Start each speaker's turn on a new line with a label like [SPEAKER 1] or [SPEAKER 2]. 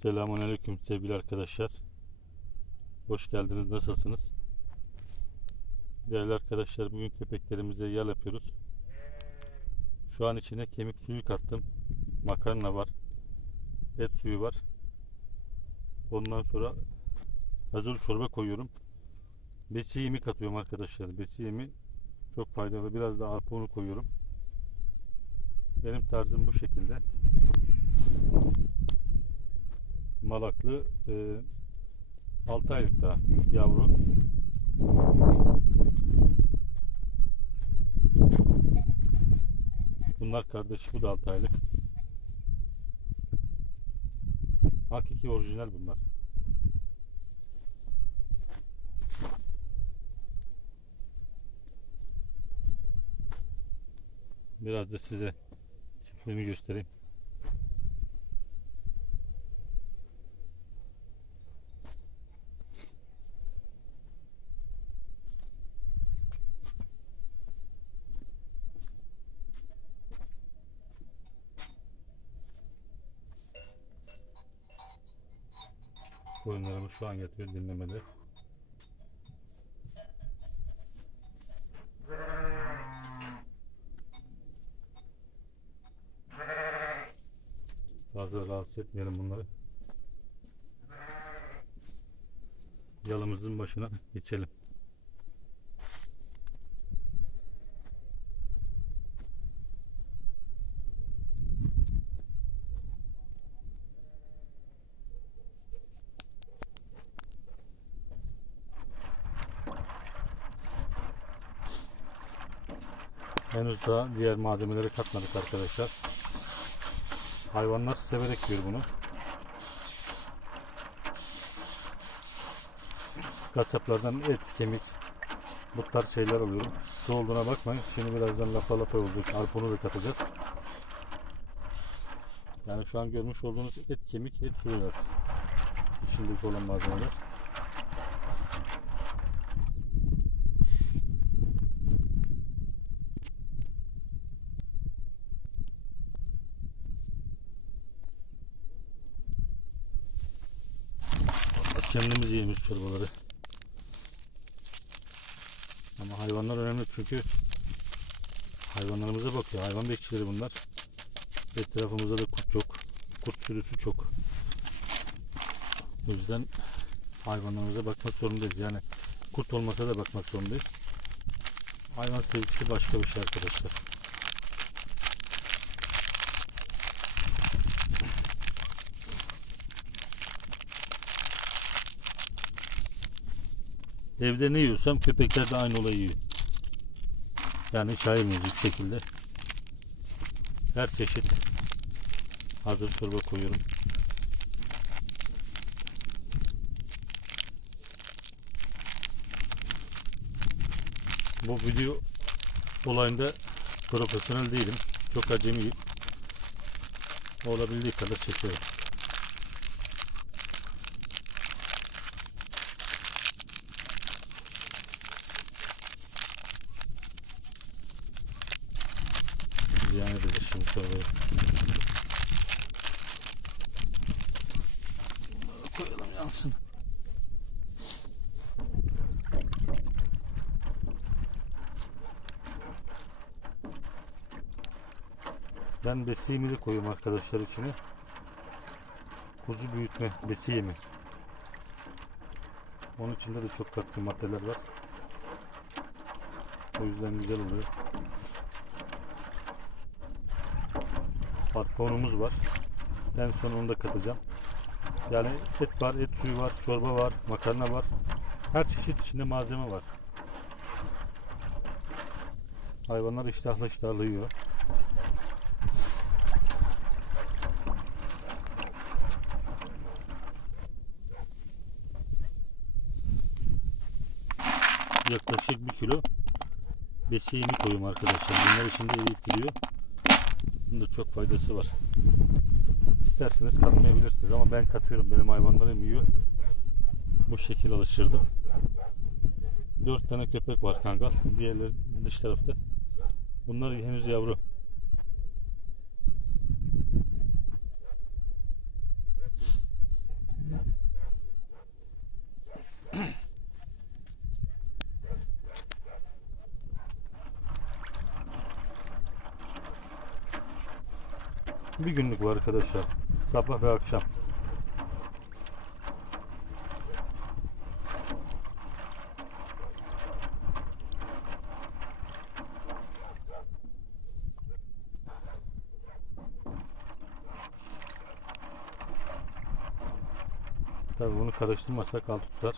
[SPEAKER 1] Selamünaleyküm sevgili arkadaşlar. Hoş geldiniz. Nasılsınız? Değerli arkadaşlar bugün köpeklerimize yal yapıyoruz. Şu an içine kemik suyu kattım. Makarna var. Et suyu var. Ondan sonra hazır çorba koyuyorum. Besi yemi katıyorum arkadaşlar. Besi yemi çok faydalı. Biraz da arpa unu koyuyorum. Benim tarzım bu şekilde. Malaklı e, 6 aylık yavru. Bunlar kardeş bu da 6 aylık. Hakiki orijinal bunlar. Biraz da size çiftliğimi göstereyim. Koyunlarımız şu an yatıyor dinlemede. Fazla rahatsız etmeyelim bunları. Yalımızın başına geçelim. Henüz daha diğer malzemeleri katmadık arkadaşlar. Hayvanlar severek yiyor bunu. Kasaplardan et, kemik bu tarz şeyler alıyorum. Su olduğuna bakmayın. Şimdi birazdan lapa lapa olacak. Arponu da katacağız. Yani şu an görmüş olduğunuz et, kemik, et suyu var. İçindeki olan malzemeler. Kendimiz yiyemiş çorbaları. Ama hayvanlar önemli çünkü hayvanlarımıza bakıyor. Hayvan bekçileri bunlar. Etrafımızda da kurt çok. Kurt sürüsü çok. O yüzden hayvanlarımıza bakmak zorundayız. Yani kurt olmasa da bakmak zorundayız. Hayvan sevgisi başka bir şey arkadaşlar. Evde ne yiyorsam köpekler de aynı olayı yiyor. Yani hiç ayırmıyoruz şekilde. Her çeşit hazır çorba koyuyorum. Bu video olayında profesyonel değilim. Çok acemiyim. Olabildiği kadar çekiyorum. Şimdi çorbayı. Koyalım yansın. Ben besi yemi de koyuyorum arkadaşlar içine. Kuzu büyütme besi yemi. Onun içinde de çok katkı maddeler var. O yüzden güzel oluyor. Arpa unumuz var. En son onu da katacağım. Yani et var, et suyu var, çorba var, makarna var. Her çeşit içinde malzeme var. Hayvanlar iştahla iştahla yiyor. Yaklaşık bir kilo besi yemi koyuyorum arkadaşlar. Bunlar içinde eriyip gidiyor. Bunun çok faydası var. İsterseniz katmayabilirsiniz ama ben katıyorum. Benim hayvanlarım yiyor. Bu şekil alıştırdım. 4 tane köpek var kangal. Diğerleri dış tarafta. Bunlar henüz yavru. Bir günlük var arkadaşlar. Sabah ve akşam. Tabii bunu karıştırmasak alt tutar.